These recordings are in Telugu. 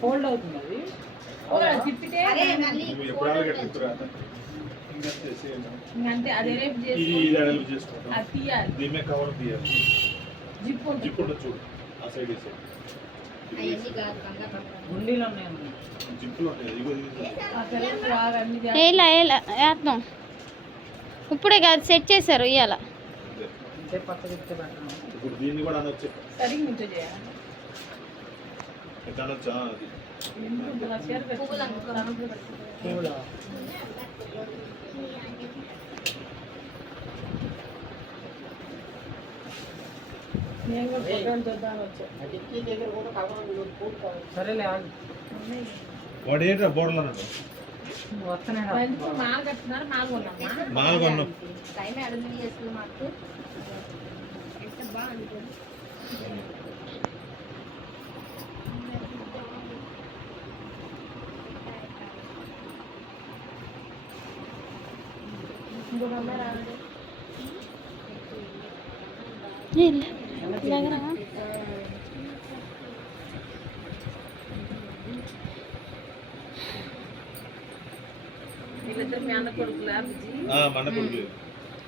ఫోల్డ్ అవుతుంది అది తిప్పితే అంతే అది రేపు తీయాలి దీని కవర్ తీయాలి జిప్ ఉంటుంది చూడు ఆ సైడ్ గుండీలు ఉన్నాయి జిప్పులు ఉన్నాయి ఇప్పుడే కాదు సెట్ చేశారు ఇవాళ ఇప్పుడు దీన్ని కూడా అనొచ్చు సరిగ్గా నుంచో చేయాలి అనొచ్చా సరేలే వాడు ఏంటో బోర్డులో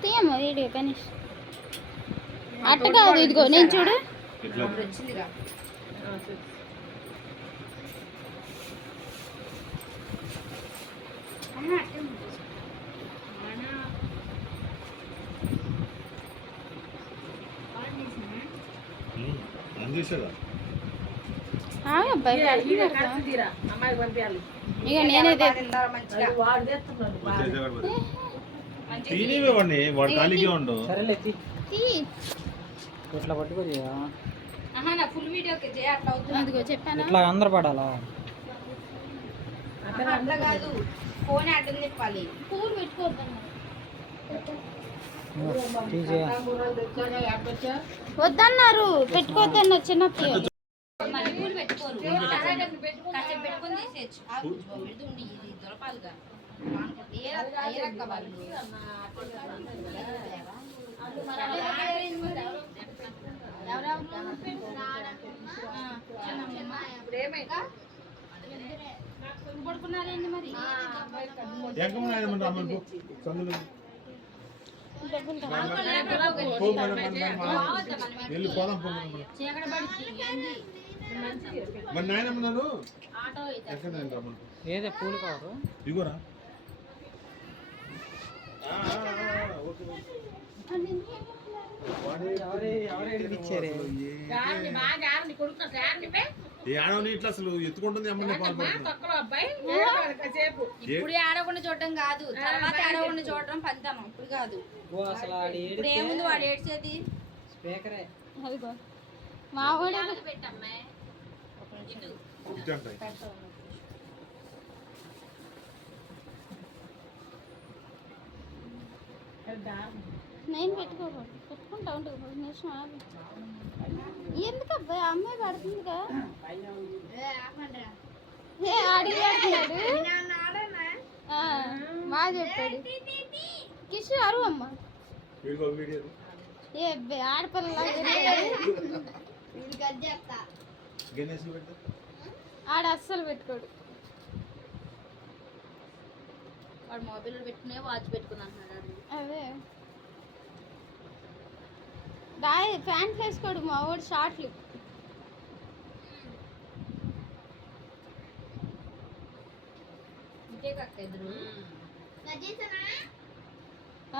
తీయమ్మా వీడియో కనీష్ అట్ట కాదు ఇదిగో నేను చూడు ఇక నేనైతే వాడు ఖాళీగా ఉండు ఇట్లా పట్టుకో చెప్పాను ఇట్లా అందరు పడాలా ఫోన్ అడ్డం చెప్పాలి పూలు పెట్టుకోవద్దన్నారు వద్దన్నారు పెట్టుకోవద్దన్నారు చిన్నప్పుడు పడుకున్నారేంటి మరి ఏదే పూలు కావాలి ఇగోరా ఇట్లా అసలు ఎత్తుకుంటుంది ఇప్పుడు ఆడకుండా చూడటం కాదు తర్వాత ఆడకుండా చూడటం ఫలితం ఇప్పుడు కాదు ఇప్పుడు ఏముంది వాడు ఏడ్చేది అదిగో మా వాడు నేను పెట్టుకుంటా ఉంటుంది నిమిషం ఎందుకు అబ్బాయి అమ్మాయి పడుతుందిగా ఆడి బాగా చెప్పాడు కిషు అరువు అమ్మ ఏ ఆడపిల్ల ఆడ అస్సలు పెట్టుకోడు వాడు మొబైల్ పెట్టుకునే వాచ్ పెట్టుకున్నాడు అదే బాయ్ ప్యాంట్లు వేసుకోడు మా వాడు షార్ట్లు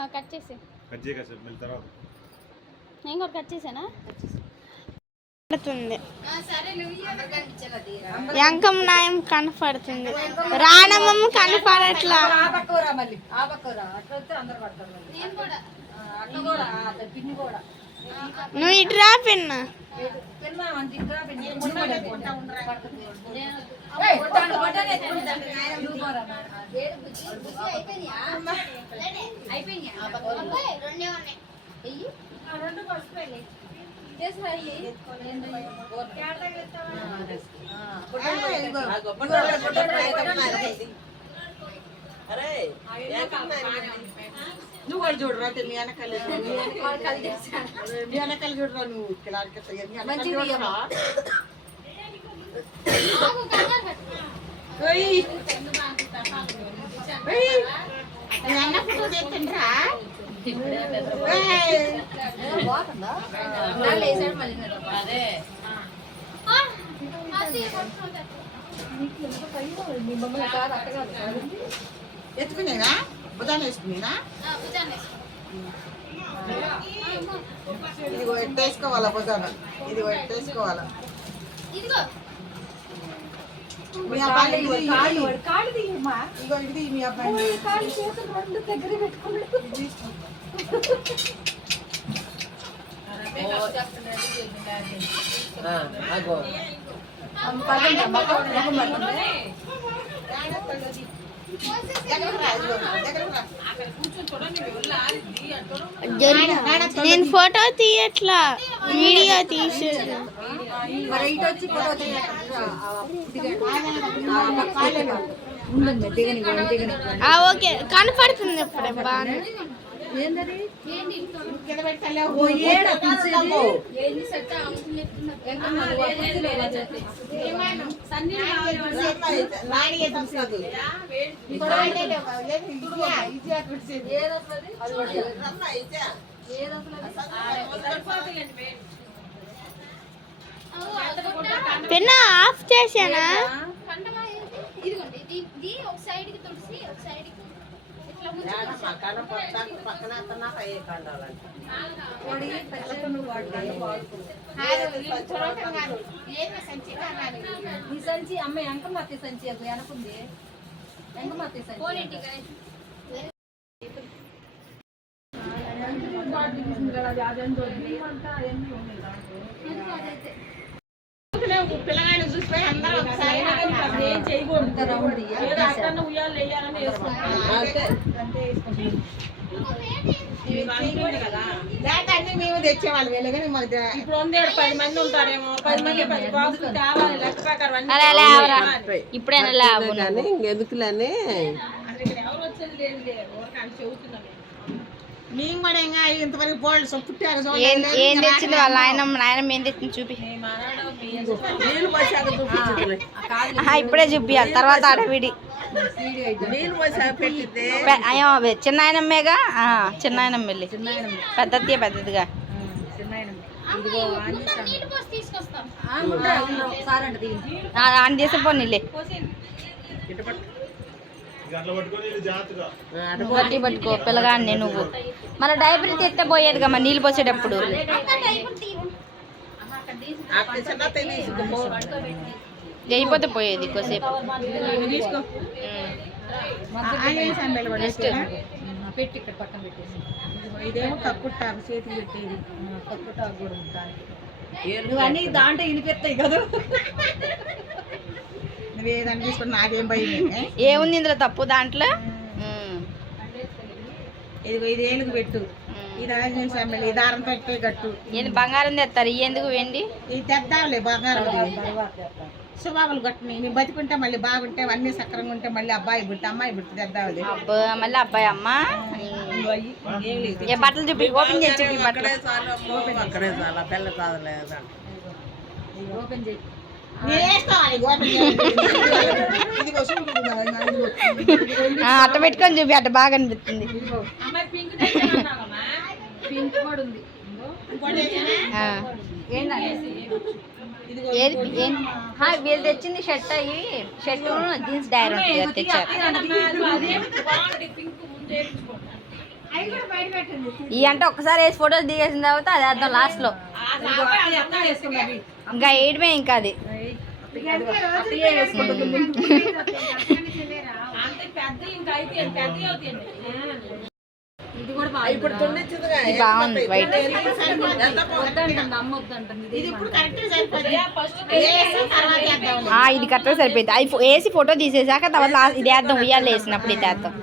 కట్ చేసి నేను కూడా కట్ చేసానా ఎంకం నాయం కనపడుతుంది రాణమ్మ కనపడట్లా నువ్వు ఇటు రా పిన్న అరే నువ్వు కూడా చూడరా మీ వెనకాల మీ వెనకాల చూడరా నువ్వు మంచిగా అన్న ఫోటో తెచ్చండిరా ఎత్తుకునేనా బుధాన్ని వేసుకునేనా ఇదిగో ఎట్టు వేసుకోవాలా బుధాన ఇదిగో ఎట్టు వేసుకోవాలా మీ అబ్బాయి ఇగో ఇది మీ అబ్బాయి దగ్గర పెట్టుకున్నాడు నేను ఫోటో తీయట్లా వీడియో తీసి ఓకే కనపడుతుంది ఇప్పుడే బాగా పెన్న ఆఫ్ చేశానా ఒక సైడ్ కి తుడిసి ఒక సైడ్ కి సంచి అమ్మ ఎంకమత్తి సంచి అది వెనకుంది ఎంకమత్తి సంచి పిల్లగాడిని చూసిపోయి అందరూ ఒకసారి అన్ని మేము తెచ్చేవాళ్ళు వెళ్ళగానే మాకు ఇప్పుడు 10 మంది ఉంటారేమో 10 మంది 10 బాక్సులు కావాలి లెక్క ప్రకారం ఇప్పుడైనా లాభం ఇంకెందుకులని ఎవరు వచ్చేది లేదు ఊరికాని చెబుతున్నాం మేము కూడా ఇంకా ఇంతవరకు బోల్డ్ పుట్టారు ఏం తెచ్చింది వాళ్ళ నాయనమ్మ ఏం తెచ్చింది చూపి నీళ్ళు పోసాక చూపించింది ఇప్పుడే చూపియాలి తర్వాత ఆడవిడి నీళ్ళు పోసాక పెట్టింది అయ్యో చిన్న ఆయనమ్మేగా చిన్న ఆయనమ్మ వెళ్ళి పెద్దది పెద్దదిగా ఆన్ చేసిపోనీలే గట్టి పట్టుకో పిల్లగాడిని నువ్వు మన డైపర్ తెస్తే పోయేదిగా మరి నీళ్ళు పోసేటప్పుడు అయిపోతే పోయేది కొద్దిసేపు పెట్టి ఇక్కడ పక్కన పెట్టేసి ఇదేమో కక్కుట్టాకు చేతికి పెట్టేది కక్కుటాకు కూడా ఉంటాయి ఇవన్నీ దాంట్లో ఇనిపెత్తాయి కదా నువ్వేదాన్ని తీసుకుని నాకేం భయం ఏముంది ఇందులో తప్పు దాంట్లో ఇదిగో ఇది ఏనుగు పెట్టు ఇది ఆంజనేయ స్వామి ఈ దారం పెట్టే గట్టు ఏంది బంగారం తెస్తారు ఎందుకు వెండి ఇది తెద్దాంలే బంగారం శుభాబులు గట్టుని నీ బతికుంటే మళ్ళీ బాగుంటే అన్ని సక్రంగా ఉంటే మళ్ళీ అబ్బాయి బుట్టి అమ్మాయి బుట్టి తెద్దాంది అబ్బా మళ్ళీ అబ్బాయి అమ్మ ఏ బట్టలు చూపి ఓపెన్ చేసి చూపి బట్టలు ఓపెన్ చేయి అట్ట పెట్టుకొని చూపి అట్ట బాగా అనిపిస్తుంది అమ్మాయి పింక్ పింక్ కూడా ఉంది ఏది వీళ్ళు తెచ్చింది షర్ట్ అయ్యి షర్ట్ జీన్స్ డైర్ ఉంటుంది తెచ్చారు ఈ అంటే ఒక్కసారి వేసి ఫోటోలు దిగేసిన తర్వాత అది అర్థం లాస్ట్ లో ఇంకా వేయడమే ఇంకా అది ఇది కూడా బాగుంది వైట్ ఇది కరెక్ట్గా సరిపోయింది అది వేసి ఫోటో తీసేసాక తర్వాత ఇది వేద్దాం ఉయ్యాలు వేసినప్పుడు ఇది వేద్దాం